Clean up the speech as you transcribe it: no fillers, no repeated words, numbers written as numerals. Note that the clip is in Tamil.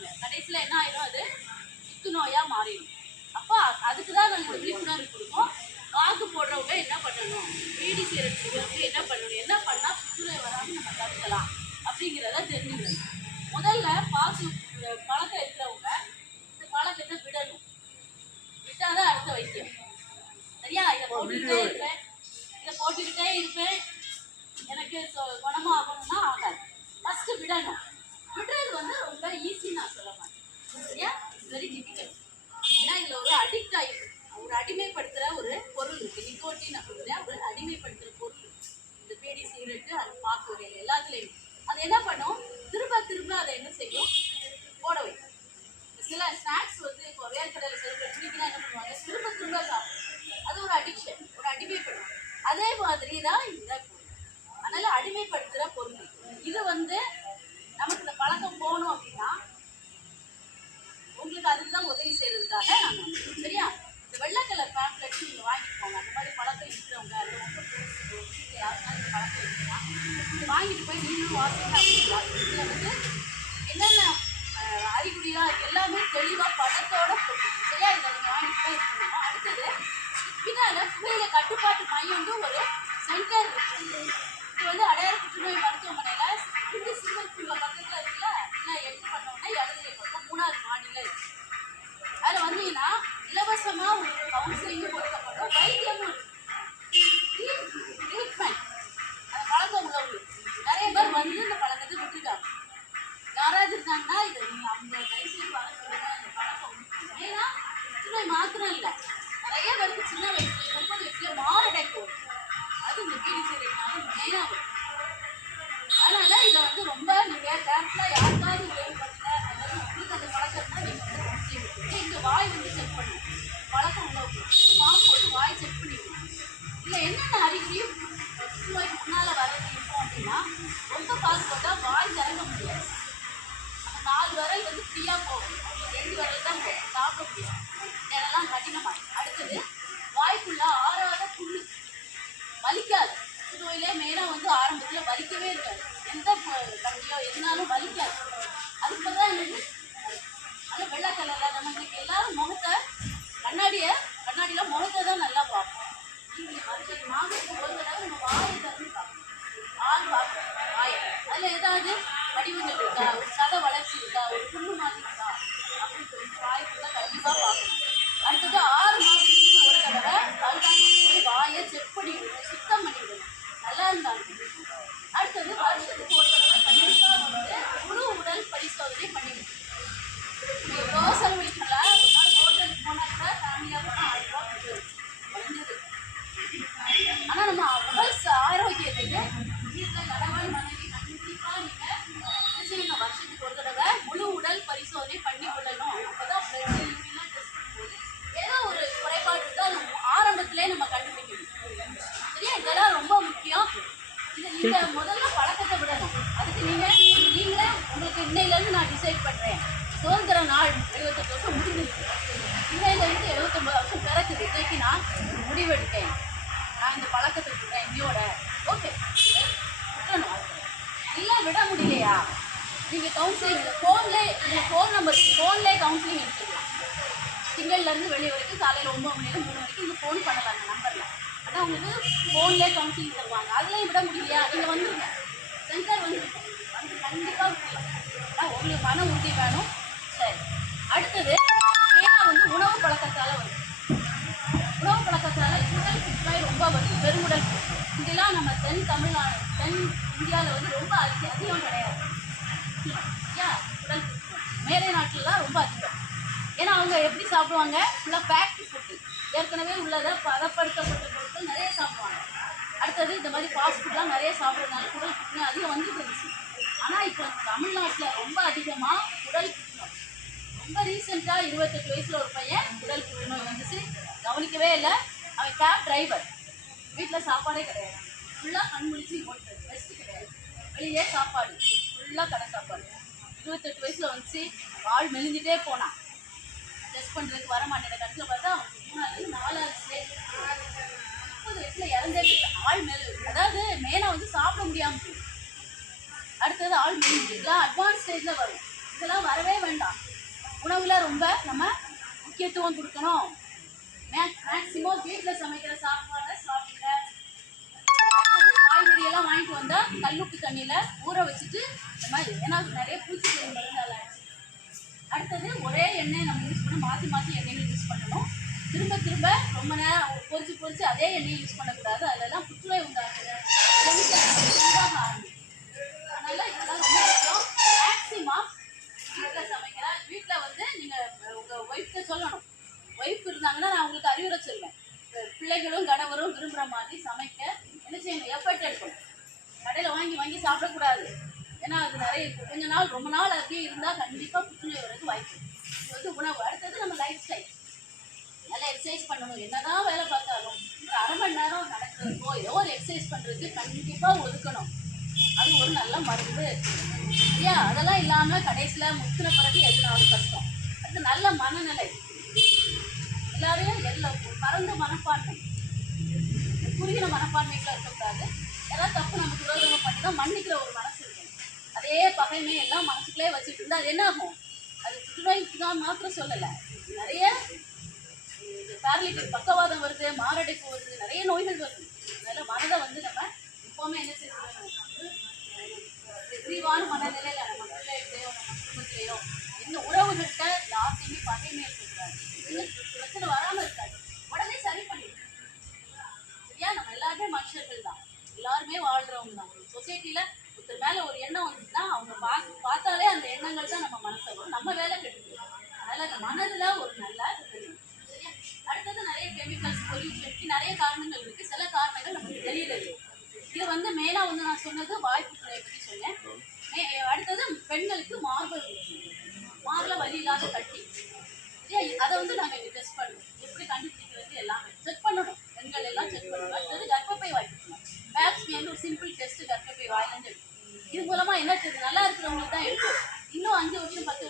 வச்சுருவாங்க. கடைசியில் என்ன ஆயிடும், அது புத்துநோயாக மாறிடும். அப்போ அதுக்கு தான் நாங்கள் விழிப்புணர்வு கொடுப்போம். வாக்கு போடுறவங்க என்ன பண்ணணும், பீடி சிகரெட் பிடிக்கிறவங்க என்ன பண்ணணும், என்ன பண்ணால் புத்துநோய் வராமல் நம்ம தடுக்கலாம் அப்படிங்கிறத தெரிஞ்சுக்கணும். முதல்ல பழக்கம் இருக்கிறவங்க இந்த பழக்கத்தை விடணும். விட்டாதான் அடுத்த வைத்தியம். சரியா? இதை போட்டுக்கிட்டே இருப்பேன் எனக்கு குணமாகணும்னா ஆகாது. ஃபஸ்ட்டு விடணும். விடுறது வந்து ரொம்ப ஈஸி நான் சொல்ல மாட்டேன். சரியா? Very difficult. ஏன்னா இதில் ஒரு அடிக்ட் ஆகிடும், ஒரு அடிமைப்படுத்துகிற ஒரு பொருள் இருக்குது. நிக்கோட்டின் அப்படிங்கிற ஒரு அடிமைப்படுத்துகிற பொருள் இருக்குது. இந்த பீடி சிகரெட்டு அது பாக்கு வகையில் எல்லாத்துலேயும் அது என்ன பண்ணும், திரும்ப திரும்ப அதை என்ன செய்யும், போட வைக்கும். சில ஸ்நாக்ஸ் வந்து இப்போ வேர்க்கடலை சில பிடிக்கலாம் என்ன பண்ணுவாங்க, திரும்ப திரும்ப சாப்பிடும். அது ஒரு அடிக்ஷன், ஒரு அடிமைப்படும். அதே மாதிரி தான் இந்த பொருள். அதனால் அடிமைப்படுத்துகிற பொருள் இது வந்து நமக்கு இந்த பழக்கம் போகணும் அப்படின்னா உங்களுக்கு அதுக்கு தான் உதவி செய்கிறதுக்காக நாங்கள் சரியா இந்த வெள்ளை கலர் பேம்ப்ளெட் நீங்கள் வாங்கிட்டு போங்க. அந்த மாதிரி பழக்கம் இருக்கிறவங்க அது ரொம்ப யாருனாலும் இந்த பழக்கம் இருக்குன்னா இது வாங்கிட்டு போய் நீங்களும் வாசிங்க. இதில் வந்து என்னென்ன அறிகுறியாக எல்லாமே தெளிவாக படத்தோட போட்டு சரியா இதை நீங்கள் வாங்கிட்டு போய் இருக்கணும். அடுத்தது பின்னால் புகையில கட்டுப்பாட்டு மையம் ஒரு சென்டர் இருக்கு. இது வந்து அடையார் புற்றுநோய் மருத்துவமனையில் இந்த சிறுவர் பூங்கா பக்கத்தில் இருக்குல்ல, இல்லை எடுத்து பண்ணோம்னா இடதுகை பக்கம் 3வது மாடியில் இருக்கு. அதில் வந்தீங்கன்னா இலவசமாக உங்களுக்கு கவுன்சிலிங்கும் கொடுக்கப்படும், வைத்தியமும் ட்ரீட்மெண்ட். அந்த பழக்கம் உள்ளவங்களுக்கு நிறைய பேர் வந்து இந்த பழக்கத்தை விட்டுருக்காங்க. யாராவது இருக்காங்கன்னா இதை நீங்கள் அவங்க தயவுசெய்து வர சொல்லுங்க. இந்த பழக்கம் ஏன்னா புற்றுநோய் மாத்திரம் இல்லை, நிறைய பேருக்கு சின்ன வயசுல 30 வயசுல மாரடைப்பு வரும். அது இந்த பீடி சிகரெட்னால மெயினாக வரும். அதனால இதை வந்து ரொம்ப நீங்கள் கேர்ஃபுல்லாக யாருக்காவது உபயோகப்படுத்த அல்லது உங்களுக்கு அந்த பழக்கம்னா நீங்கள் வந்து கவுன்சிலிங் விட்டுருங்க. இங்கே வாய் வந்து செக் பண்ணுவோம். பழக்கம் உள்ளவங்க மாவு போட்டு வாய் செக் பண்ணிவிடுவோம். இல்லை என்னென்ன அறிகுறியும் புற்றுநோய்க்கு முன்னால் வர்றது இருக்கும் அப்படின்னா ரொம்ப பாதுகாப்பாக வாய் திறங்க முடியாது. அந்த 4 விரல் வந்து ஃப்ரீயாக போகும், 2 விரல் தான் போகும், சாப்பிட முடியாது, இதெல்லாம் கடினமாக. அடுத்தது வாய்க்குள்ள ஆறாத புண்ணு, வலிக்காது. புற்றுநோயிலே மெயினாக வந்து ஆரம்பத்தில் வலிக்கவே இருக்காது, எந்த கண்டியோ எதுனாலும் வலிக்காது. அதுக்கு தான் என்னது அது வெள்ளை கலரில் நம்ம இன்னைக்கு எல்லாரும் முகத்தை கண்ணாடியில் முகத்தை தான் நல்லா பார்ப்போம். நீங்கள் மாதத்துக்கு ஒரு தடவை நம்ம வாயை திறந்து பார்க்கணும். பார்க்கணும் வாயை, அதில் ஏதாவது வடிவங்கள் இருக்கா, ஒரு சத வளர்ச்சி இருக்கா, ஒரு புண்ணு மாதிரி இருக்கா அப்படின்னு சொல்லி வாய்க்குள்ள கண்டிப்பாக பார்க்கணும். அடுத்தது 6 மாதத்துக்கு ஒரு தடவை பல்காட்சி வாயை செக் பண்ணி விடணும், சுத்தம் பண்ணி விடணும், நல்லா இருந்தாலும். அடுத்தது வருஷத்துக்கு ஒரு தடவை கண்டிப்பாக வந்து முழு உடல் பரிசோதனை பண்ணிவிடணும். எவ்வளோ செலவழிக்கல, ஒரு நாள் ஹோட்டலுக்கு போனால் கூட ஃபேமிலியாக போனால் 1000 ரூபா குறைஞ்சது. ஆனால் நம்ம உடல் ஆரோக்கியத்துக்கு வீட்டில் கணவன் மனைவி கண்டிப்பாக நீங்கள் என்ன செய்யணும், வருஷத்துக்கு ஒரு தடவை முழு உடல் பரிசோதனை பண்ணி கொள்ளணும். அப்போ தான் பிளட் யூரின்லாம் டெஸ்ட் பண்ணும்போது ஏதோ ஒரு குறைபாடு இருந்தால் அது ஆரம்பத்திலே நம்ம கண்டுபிடிக்கணும். சரியா? இதெல்லாம் ரொம்ப முக்கியம். இந்த முதல்ல பழக்கத்தை விடணும். அதுக்கு நீங்களே உங்களுக்கு இன்னையிலேருந்து நான் டிசைட் பண்ணுறேன், சுதந்திர நாள் 78 வருஷம் முடிஞ்சிருக்கு, இன்னையிலேருந்து 79 வருஷம் பிறக்குது, இன்னைக்கு நான் முடிவெடுத்தேன், நான் இந்த பழக்கத்தை விட்டுறேன் இன்னையோட. ஓகே, விட்டுறணும். இல்லை விட முடியலையா, நீங்கள் கவுன்சிலிங் ஃபோன் நம்பருக்கு ஃபோன்லேயே கவுன்சிலிங் எடுத்துக்கலாம். திங்கள்லேருந்து வெள்ளி வரைக்கும் காலையில் 9 மணிலேருந்து 3 வரைக்கும் நீங்கள் ஃபோன் பண்ணலாம் அந்த நம்பரில். ஆனால் உங்களுக்கு ஃபோன்லேயே கவுன்சிலிங் தருவாங்க. அதுலேயும் விட முடியலையா, நீங்கள் வந்துருங்க, சென்டர் வந்து கண்டிப்பாக விடலாம். ஆனால் உங்களுக்கு மன உறுதி வேணும். சரி, அடுத்தது மெயினாக வந்து உணவு பழக்கத்தால் வருது. உணவு பழக்கத்தால் உடல் புற்றுநோய் ரொம்ப வருது, பெருங்குடல். இதெல்லாம் நம்ம தென் இந்தியாவில் வந்து ரொம்ப அதிகம் கிடையாது. ஏன் உடல் புற்றுநோய் மேலை நாட்டிலலாம் ரொம்ப அதிகம். ஏன்னா அவங்க எப்படி சாப்பிடுவாங்க, ஃபுல்லாக பேக்டு ஃபுட்டு, ஏற்கனவே உள்ளதை பதப்படுத்தப்பட்ட பொருட்கள் நிறைய சாப்பிடுவாங்க. அடுத்தது இந்த மாதிரி ஃபாஸ்ட் ஃபுட்லாம் நிறைய சாப்பிட்றதுனால உடல் புற்றுநோய் அதிகம் வந்துட்டு இருந்துச்சு. ஆனால் இப்போ தமிழ்நாட்டில் ரொம்ப அதிகமாக உடல் புற்றுநோய். ரொம்ப ரீசெண்டாக 28 வயசில் ஒரு பையன் உடல் புற்றுநோய் வந்துச்சு, கவனிக்கவே இல்லை. அவன் கேப் டிரைவர், வீட்டில் சாப்பாடே கிடையாது, ஃபுல்லாக கண் முழிச்சு ஓட்டுறது, ரெஸ்ட்டு கிடையாது, வெளியே சாப்பாடு ஃபுல்லாக கடை சாப்பாடு. 28 வயசில் வந்துச்சு, ஆள் மெலிஞ்சிட்டே போனான். டெஸ்ட் பண்ணுறதுக்கு வர மாட்டேன், கடைசியில் பார்த்தா 3வது 4வது ஸ்டேஜ் 30 வயசில் இறந்தே ஆள் அதாவது மெயினாக வந்து சாப்பிட முடியாமல். அடுத்தது ஆள் மெலிஞ்சிட்டுலாம் அட்வான்ஸ் ஸ்டேஜில் வரும். இதெல்லாம் வரவே வேண்டாம். உணவுல ரொம்ப நம்ம முக்கியத்துவம் கொடுக்கணும். மேக்சிமம் வீட்டில் சமைக்கிற சாப்பாடை சாப்பிடுங்க. அடுத்தது காய்கறி எல்லாம் வாங்கிட்டு வந்தா கல்லுப்பு தண்ணியில ஊற வச்சுட்டு இந்த மாதிரி, ஏன்னா நிறைய பூச்சிக்கொல்லி மருந்தெல்லாம். அடுத்தது ஒரே எண்ணெய் நம்ம யூஸ் பண்ண மாற்றி மாற்றி எண்ணெய்கள் யூஸ் பண்ணணும். திரும்ப திரும்ப ரொம்ப நேரம் பொறிச்சு அதே எண்ணெயை யூஸ் பண்ணக்கூடாது. அதெல்லாம் புற்றுநோய் உண்டாக்குற உண்டாக ஆரம்பிக்கும். அதனால இதெல்லாம் ரொம்ப முக்கியம். மேக்சிமம் வீட்டில் சமைக்கிற வீட்டில் வந்து நீங்கள் உங்கள் ஒய்ஃப்கிட்ட சொல்லணும். ஒய்ஃப் இருந்தாங்கன்னா நான் உங்களுக்கு அறிவுரை சொல்லுவேன். பிள்ளைகளும் கணவரும் விரும்புகிற மாதிரி சமைக்க என்ன செய்யணும், எஃபர்ட் எடுக்கணும். கடையில் வாங்கி வாங்கி சாப்பிடக்கூடாது. ஏன்னா அது நிறைய கொஞ்ச நாள் ரொம்ப நாள் அப்படியே இருந்தால் கண்டிப்பாக புற்றுநோய் வரதுக்கு வாய்ப்பு. இது வந்து உணவு. அடுத்தது நம்ம லைஃப் ஸ்டைல். நல்லா எக்ஸசைஸ் பண்ணணும். என்னதான் வேலை பார்த்தாலும் ஒரு அரை மணி நேரம் நடக்கிறதுக்கோ ஏதோ ஒரு எக்ஸசைஸ் பண்ணுறதுக்கு கண்டிப்பாக ஒதுக்கணும். அது ஒரு நல்ல மருந்து. சரியா? அதெல்லாம் இல்லாமல் கடைசியில் முத்தின பிறகு எதுனாலும் கஷ்டம். அது நல்ல மனநிலை. எல்லாரையும் பறந்த மனப்பான்மை, குறுகின மனப்பான்மைக்குள்ள இருக்கக்கூடாது. ஏதாவது தப்பு நமக்கு விரோதமாக பண்ணி தான் மன்னிக்கிற ஒரு மனசு இருக்கணும். அதே பகைமை எல்லாம் மனசுக்குள்ளே வச்சுட்டு இருந்தால் அது என்ன ஆகும்? அது புற்றுநோய்க்கு தான் மாத்திரம் சொல்லலை, நிறைய பேரலிட்டிக் பக்கவாதம் வருது, மாரடைப்பு வருது, நிறைய நோய்கள் வருது. அதனால மனதை வந்து நம்ம எப்போவுமே என்ன செய்யணும், விரிவான மனநிலையில் நம்ம பிள்ளைகிட்டையோ நம்ம குடும்பத்திலேயோ இந்த உறவுகிட்ட யார்த்தையுமே பகைமை இருக்கக்கூடாது. பிரச்சனை வராமல் இருக்காது, உடனே சரி பண்ணிடும். சரியா? நம்ம எல்லாருமே மனுஷர்கள் தான், எல்லாருமே வாழ்றவங்க தான். ஒரு சொசைட்டியில் ஒருத்தர் மேலே ஒரு எண்ணம் வந்துச்சுன்னா அவங்க பார்த்தாலே அந்த எண்ணங்கள் தான் நம்ம மனசை வரும். நம்ம வேலை கெட்டுக்கும். அதனால் அந்த மனதில் ஒரு நல்ல சரியா? அடுத்தது நிறைய கெமிக்கல்ஸ், பொல்யூஷனுக்கு நிறைய காரணங்கள் இருக்குது. சில காரணங்கள் நமக்கு தெரியல. இது வந்து மெயினாக வந்து நான் சொன்னது வாய்ப்புத்துறையை பற்றி சொன்னேன். அடுத்தது பெண்களுக்கு மார்பில் வலி இல்லாத கட்டி. அதை வந்து நாங்கள் டெஸ்ட் பண்ணுவோம். எப்படி கண்டுபிடிக்கிறது எல்லாமே செக் பண்ணணும். பெண்கள் எல்லாம் செக் பண்ணணும். அடுத்தது கர்ப்பப்பை வாய் பேப்ஸ்மியர்னு ஒரு சிம்பிள் டெஸ்ட் கர்ப்பப்பை வாயிலேருந்து எடுக்கும். இது மூலமாக என்ன தெரியுது, நல்லா இருக்கிறவங்களுக்கு தான் எடுக்கும். இன்னும் 5 வருஷம் 10 வருஷம்